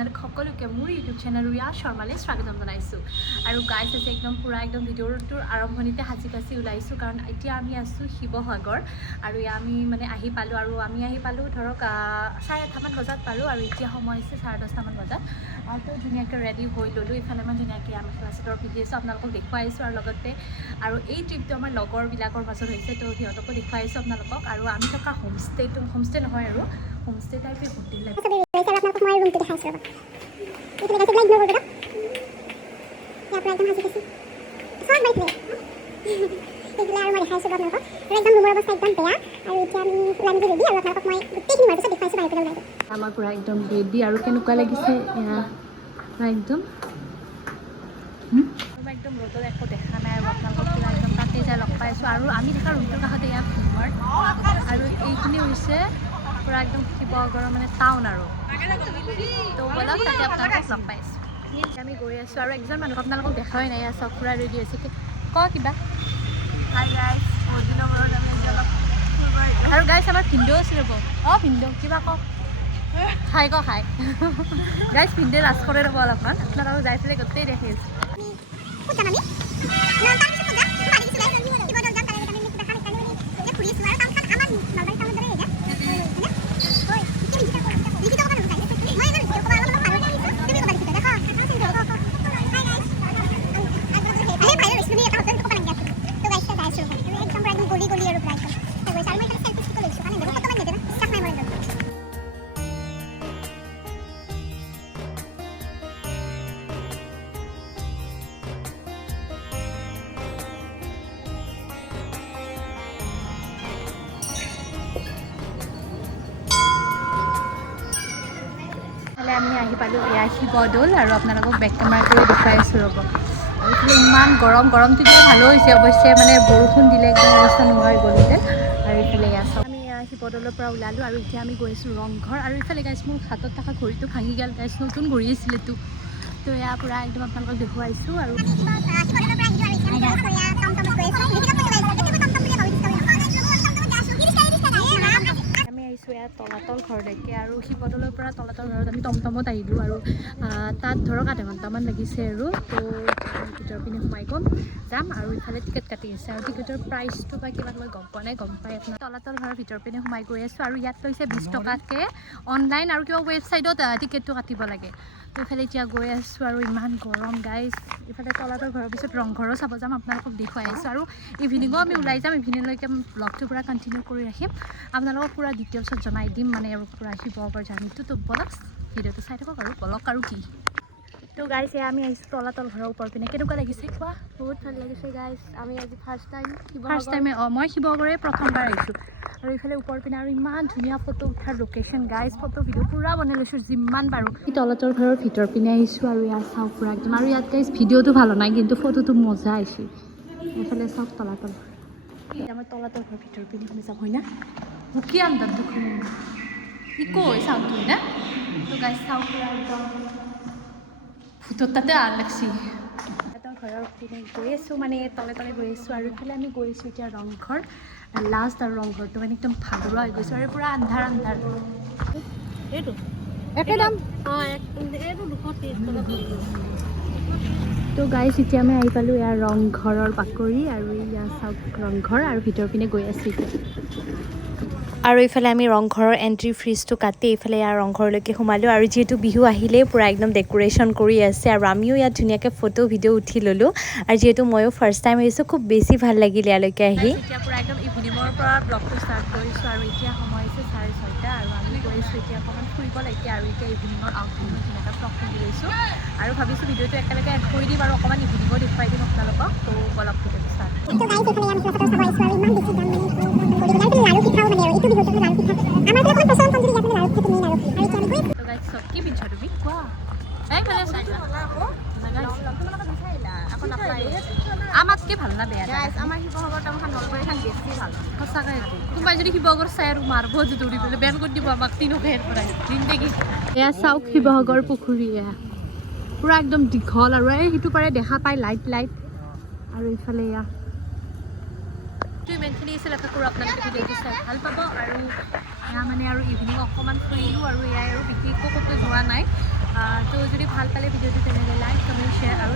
আপোনালোক সকলোকে মোৰ ইউটিউব চেনেল ৰিয়া শৰ্মালৈ স্বাগতম জনাইছোঁ আৰু গাইছ আছে একদম পুৰা একদম ভিডিঅ'টোৰ আৰম্ভণিতে সাজি কাচি ওলাইছোঁ কাৰণ এতিয়া আমি আছোঁ শিৱসাগৰ আৰু আমি মানে আহি পালোঁ আৰু আমি আহি পালোঁ ধৰক 8:30মান বজাত পালোঁ আৰু এতিয়া সময় হৈছে 10:30মান বজাত তো ধুনীয়াকৈ ৰেডি হৈ ল'লোঁ ইফালে মই ধুনীয়াকৈ আমি মেখেলা চাদৰ পিন্ধি আছোঁ আপোনালোকক দেখুৱাইছোঁ আৰু লগতে আৰু এই ট্ৰিপটো আমাৰ লগৰবিলাকৰ মাজত হৈছে তো সিহঁতকো দেখুৱাইছোঁ আপোনালোকক আৰু আমি থকা হোমষ্টে নহয় আৰু হোমষ্টে টাইপে হোটেল আমাৰ পুৰা একদম ৰেডি আৰু কেনেকুৱা লাগিছে একদম একদম ৰ'দত একো দেখা নাই আৰু আপোনালোকক পুৰা একদম তাতে যাই লগ পাইছোঁ আৰু আমি থকা ৰুমটোৰ কাষতে ইয়াত ফিল্মাৰ্ট আৰু এইখিনি হৈছে পুৰা একদম শিৱসাগৰৰ মানে টাউন আৰু তো বলক তাতে আপোনালোকক লগ পাইছোঁ আমি গৈ আছোঁ আৰু একজন মানুহক আপোনালোকক দেখাই নাই চব পুৰা ৰেডি হৈছে ক কিবা আৰু গাইছ আমাৰ ভিনদেউ আছে ৰ'ব ভিনদেউ কিবা কওক খাই গাইছ ভিনদেউ লাজ কৰে ৰ'ব অলপমান আপোনালোকক যাই পেলাই গোটেই দেখি আছোঁ আমি আহি পালোঁ এয়া শিৱদৌল আৰু আপোনালোকক বেক কেমেৰা কৰি দেখুৱাই আছোঁ ৰ'ব আৰু এইফালে ইমান গৰমটো দিয়ে ভালো হৈছে অৱশ্যে মানে বৰষুণ দিলে একদম অৱস্থা নোহোৱা হৈ গ'লতে আৰু এইফালে এয়া চব আমি শিৱদৌলৰ পৰা ওলালোঁ আৰু এতিয়া আমি গৈ আছোঁ ৰংঘৰ আৰু এইফালে গাইছ মোৰ হাতত থকা ঘড়ীটো ভাঙি গ'ল গাইছ নতুন ঘড়ী আছিলেতো তো এয়া পুৰা একদম আপোনালোকক দেখুৱাইছোঁ আৰু ইয়াত তলাতল ঘৰলৈকে আৰু শিৱদৌলৰ পৰা তলাতল ঘৰত আমি টমটমত আহিলোঁ আৰু তাত ধৰক আধা ঘণ্টামান লাগিছে আৰু তো ভিতৰৰ পিনে সোমাই যাম আৰু ইফালে টিকেট কাটি আছে আৰু টিকেটৰ প্ৰাইচটো বা কিবা মই গম পোৱা নাই গম পাই আপোনাৰ তলাতল ঘৰৰ ভিতৰৰ পিনে সোমাই গৈ আছোঁ আৰু ইয়াত লৈছে 20 টকাকৈ অনলাইন আৰু কিবা ৱেবছাইটত টিকেটটো কাটিব লাগে তো ইফালে এতিয়া গৈ আছোঁ আৰু ইমান গৰম গাইছ ইফালে তলাতল ঘৰৰ পিছত ৰংঘৰো চাব যাম আপোনালোকক দেখুৱাই আছোঁ আৰু ইভিনিঙো আমি ওলাই যাম ইভিনিংলৈকে ব্লগটো পূৰা কণ্টিনিউ কৰি ৰাখিম আপোনালোকক পূৰা ডিটেইলছত জনাই দিম মানে আৰু পূৰা শিৱসাগৰ জাৰ্ণিটো তো বলক ভিডিঅ'টো চাই থাকক আৰু বলক আৰু কি তো গাইছ আমি আহিছোঁ তলাতল ঘৰৰ ওপৰ পিনে কেনেকুৱা লাগিছে কোৱা বহুত ভাল লাগিছে গাইছ আমি আজি ফাৰ্ষ্ট টাইমে মই শিৱসাগৰে প্ৰথমবাৰ আহিছোঁ আৰু এইফালে ওপৰ পিনে আৰু ইমান ধুনীয়া ফটো উঠাৰ লোকেশ্যন গাইছ ফটো ভিডিঅ' পূৰা বনাই লৈছোঁ যিমান পাৰোঁ তলাতল ঘৰৰ ভিতৰ পিনে আহিছোঁ আৰু ইয়াত চাওক পূৰা একদম আৰু ইয়াত গাইছ ভিডিঅ'টো ভাল নাই কিন্তু ফটোটো মজা আহিছে এইফালে চাওক তলাতল আমাৰ তলাতল ঘৰৰ ভিতৰ পিনে শুনি চাওক হয় না বুকি আন্দাজ দেখুন ইকো হয় চাউণ্ডটো হয় না তো গাইছ চাওক পূৰা একদম ভূতৰ তাতে লাগছি ঘৰৰ পিনে গৈ আছোঁ মানে তলে গৈ আছোঁ আৰু ইফালে আমি গৈ আছোঁ এতিয়া ৰংঘৰ লাষ্ট আৰু ৰংঘৰটো মানে একদম ভাগৰুৱা হৈ গৈছোঁ আৰু পূৰা আন্ধাৰ এইটো একে দাম এইটো 230 তো গাইছ এতিয়া আমি আহি পালোঁ ইয়াৰ ৰংঘৰৰ বাকৰি আৰু ইয়াৰ চাওক ৰংঘৰ আৰু ভিতৰ পিনে গৈ আছোঁ এতিয়া আৰু ইফালে আমি ৰংঘৰৰ এণ্ট্ৰি ফিজটো কাটি এইফালে ইয়াৰ ৰংঘৰলৈকে সোমালোঁ আৰু যিহেতু বিহু আহিলেই পূৰা একদম ডেক'ৰেশ্যন কৰি আছে আৰু আমিও ইয়াত ধুনীয়াকৈ ফটো ভিডিঅ' উঠি ল'লোঁ আৰু যিহেতু ময়ো ফাৰ্ষ্ট টাইম আহিছোঁ খুব বেছি ভাল লাগিল ইয়ালৈকে আহি এতিয়া পূৰা একদম ইভিনিঙৰ পৰা ব্লগটো ষ্টাৰ্ট কৰিছোঁ আৰু এতিয়া সময় হৈছে 6:30 আৰু আমি গৈছোঁ এতিয়া অকণমান ফুৰিবলৈকে আৰু এতিয়া ইভিনিঙৰ আউটফিট ধুনীয়াকৈ ফ্ৰক পিন্ধি লৈছোঁ আৰু ভাবিছোঁ ভিডিঅ'টো একেলগে এড কৰি দিম আৰু অকণমান ইভিনিঙো দেখুৱাই দিম আপোনালোকক তো বলক ভিডিঅ'টো ষ্টাৰ্ট কি পিন্ধা তুমি কোৱা আমাতকৈ ভাল না বেয়া আমাৰ শিৱসাগৰ টাউনখন নলবাৰীখন বেছি ভাল সঁচাকৈ কোনোবাই যদি শিৱসাগৰ চাই আৰু মাৰিব যদি দৌৰি পেলাই বেন কৰি দিব আমাক তিনিওখেৰ পৰাই জিন্দগী এয়া চাওক শিৱসাগৰ পুখুৰী এয়া পূৰা একদম দীঘল আৰু এই সিটো পাৰে দেখা পায় লাইট আৰু ইফালে এয়া ইমানখিনি আছিল আশা কৰোঁ আপোনালোকে ভিডিঅ'টো চাই ভাল পাব আৰু এয়া মানে আৰু ইভিনিং অকণমান ফুৰিলোঁ আৰু এয়াই আৰু বিশেষ একো ক'তো যোৱা নাই তো যদি ভাল পালে ভিডিঅ'টো তেনেহ'লে লাইক কমেণ্ট শ্বেয়াৰ আৰু